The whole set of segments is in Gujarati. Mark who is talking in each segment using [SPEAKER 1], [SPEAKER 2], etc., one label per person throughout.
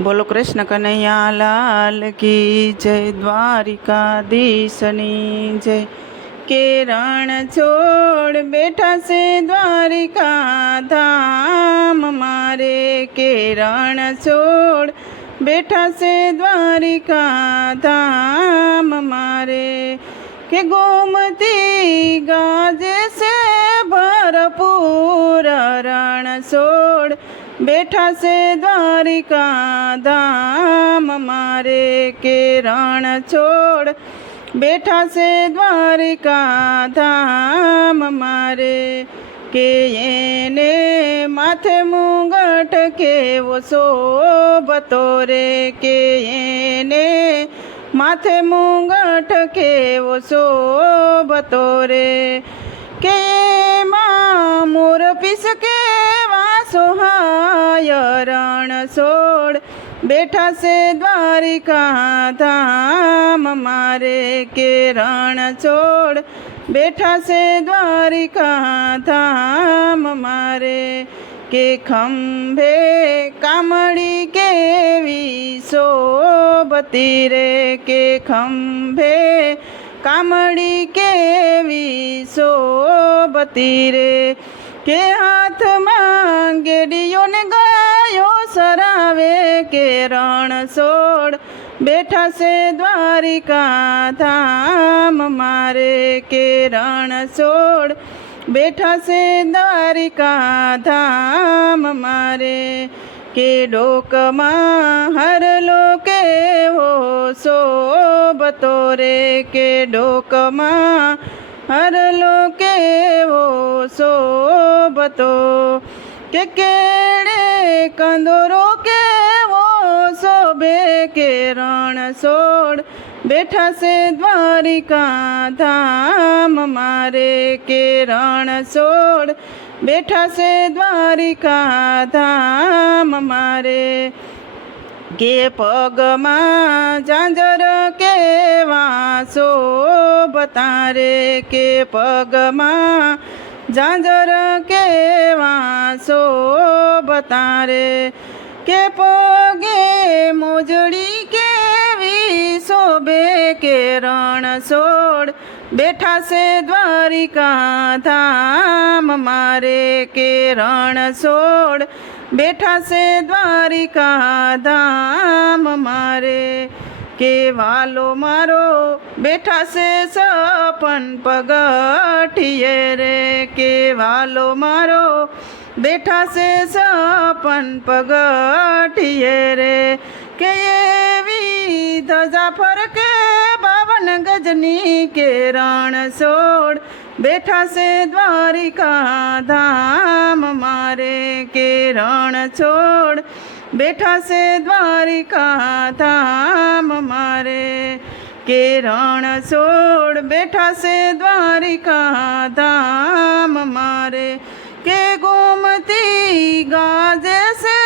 [SPEAKER 1] બોલો કૃષ્ણ કનૈયા લાલ કી જય દ્વારિકાધીશની જય. કેરણ છોડ બેઠા છે દ્વારિકા ધામ મારે. કેરણ છોડ બેઠા છે દ્વારિકા ધામ મારે. કે ગોમતી બેઠા છે દ્વારિકા ધામ મારે કે રણ છોડ બેઠા છે દ્વારિકા ધામ મારે કે એને માથે મુંગટ કેવો શોભતો રે કે એને માથે મુંગટ કેવો શોભતો રે કે એમાં મોર પીસ કેવા સોહાય રણ છોડ બેઠા છે દ્વારિકા ધામ મારે કે રણ છોડ બેઠા છે દ્વારિકા ધામ મારે કે ખંભે કામળી કેવી શોભતી રે કે ખંભે કામળી કેવી શોભતી રે કે હાથમાં ગેડીઓને ગાયો સરાવે કે રણ છોડ બેઠા છે દ્વારિકા ધામ મારે કે રણ છોડ બેઠા છે દ્વારિકા ધામ મારે કે ડોકમાં હરલો કેવો શોભતો રે કે ડોકમાં હરલો કેવો શોભતો કે કેડે કંદોરો કેવો શોભે કે રણ સોડ બેઠા છે દ્વારિકા ધામ મારે કે રણ સોડ બેઠા છે દ્વારિકા ધામ મારે કે પગમાં ઝાંઝર કેવા શોભતા બતારે કે પગમાં ઝાંઝર કેવા શોભતા બતારે કે પગે મોજડી કેવી શોભે કે રણ સોડ બેઠા છે દ્વારિકા ધામ મારે કે રણ છોડ બેઠા છે દ્વારિકા ધામ મારે. કે વાલો મારો, બેઠા છે સપન પગઠીએ રે. કે વાલો મારો, બેઠા છે સપન પગઠીએ રે. કે એવી ધજા ફરકે બેઠા છે દ્વારિકા ધામ મારે કે રણ છોડ બેઠા છે દ્વારિકા ધામ મારે કે રણ છોડ બેઠા છે દ્વારિકા ધામ મારે કે ગોમતી ગાજે છે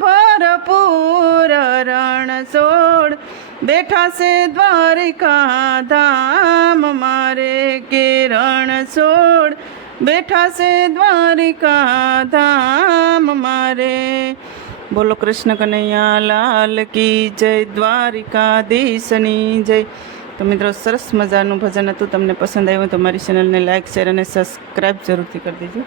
[SPEAKER 1] ભરપૂર રણ છોડ બેઠા છે દ્વારિકા ધામ મારે કિરણ રણ છોડ બેઠા છે દ્વારિકા ધામ મારે. બોલો કૃષ્ણ કનૈયા, લાલ કી જય, દ્વારિકાધીશની જય. તો મિત્રો સરસ મજાનું ભજન હતું. તમને પસંદ આવ્યું તો મારી ચેનલને લાઇક શેર અને સબસ્ક્રાઈબ જરૂરથી કરી દેજો.